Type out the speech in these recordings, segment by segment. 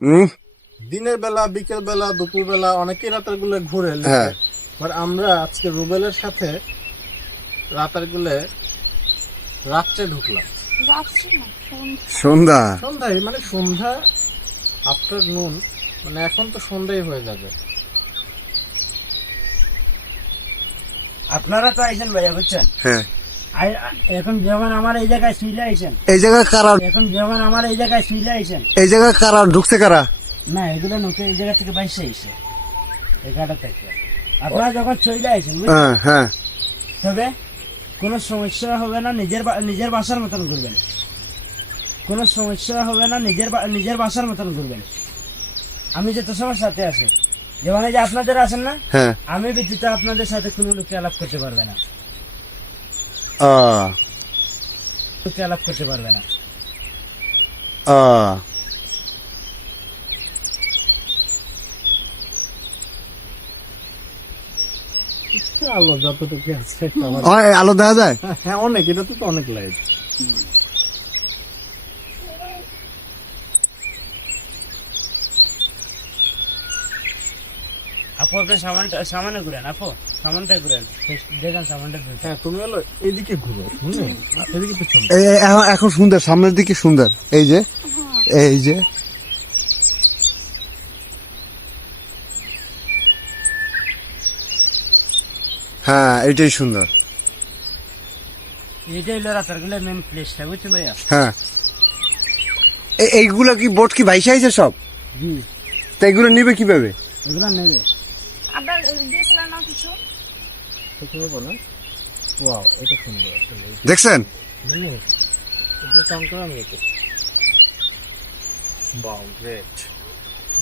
দিনের বেলা, বিকেল বেলা, দুপুর বেলা অনেকেই রাতের গুলো ঘুরে। হ্যাঁ। আমরা আজকে রুবেলের সাথে রাতের গুলে রাত্রে ঢুকলাম। সন্ধ্যা সন্ধ্যায় মানে সন্ধ্যা, আফটারনুন, মানে এখন তো সন্ধ্যাই হয়ে যাবে। আপনারা তো আইছেন ভাইয়া, বুঝছেন? হ্যাঁ। এখন যেমন আমার এই জায়গায় শুইলে আইছেন, এই জায়গায় কারা এখন যেমন আমার এই জায়গায় শুইলে আইছেন, এই জায়গায় কারা ঢুকছে কারা? না এগুলো নতুন এই জায়গা থেকে বাইসে আইছে, এই গাড়া থেকে। আপনারা যখন চলে আইছেন, হ্যাঁ হ্যাঁ। তবে কোনো সমস্যা হবে না, নিজের বাসার মতন ঘুরবেন। কোনো সমস্যা হবে না, নিজের বাসার মতন ঘুরবেন। আমি যে তো সবার সাথে আছি, যেমন এই যে আপনাদের আছেন না, হ্যাঁ। আমি ব্যতীত আপনাদের সাথে কোনো লোকে আলাপ করতে পারবে না, লোকে আলাপ করতে পারবে না। আলো যতটুকু আছে আলো দেখা যায়। হ্যাঁ অনেক, এটা তো অনেক লাইট। আপু আপনার সামানে ঘুরেন, আপু সামানটা ঘুরেন, দেখেন সামানটা ঘুরেন। হ্যাঁ তুমি হলো এদিকে ঘুরো, এদিকে পেছনে। এখন সুন্দর, সামনের দিকে সুন্দর। এই যে, এই যে, হ্যাঁ এটাই সুন্দর। এইটাই হলো রাতারগুলের মেন প্লেসটা, বুঝছেন ভাইয়া? হ্যাঁ। এইগুলো কি বোট কি ভাইসা আইছে সব? জি। তা এগুলো নিবে কিভাবে? এগুলো নেবে। আবার দিয়েছিলেন না কিছু? কিছু বলবো না। ওয়াও, এটা সুন্দর। দেখছেন? এটা কাম করা আমি এটা। Wow, great.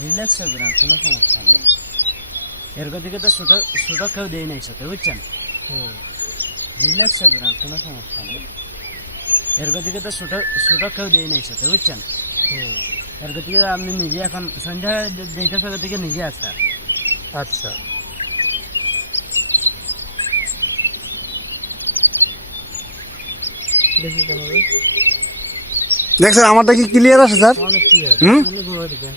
রিল্যাক্স হবে না, কোনো সমস্যা নেই। এরকম দিকে তো ছোট কেউ দেয় নাই সাথে, বুঝছেন? রিল্যাক্স হবে না, কোনো সমস্যা নেই। এরকম দিকে তো ছোট কেউ দেয় নাই সাথে, বুঝছেন? এরকম দিকে আপনি নিজে এখন সন্ধ্যা দেড়টা থেকে থেকে নিজে আসা। আচ্ছা, দেখি কেমন হবে। দেখছেন আমারটা কি ক্লিয়ার আছে স্যার? অনেক ক্লিয়ার। হুম? অনেক ভালো দিকে।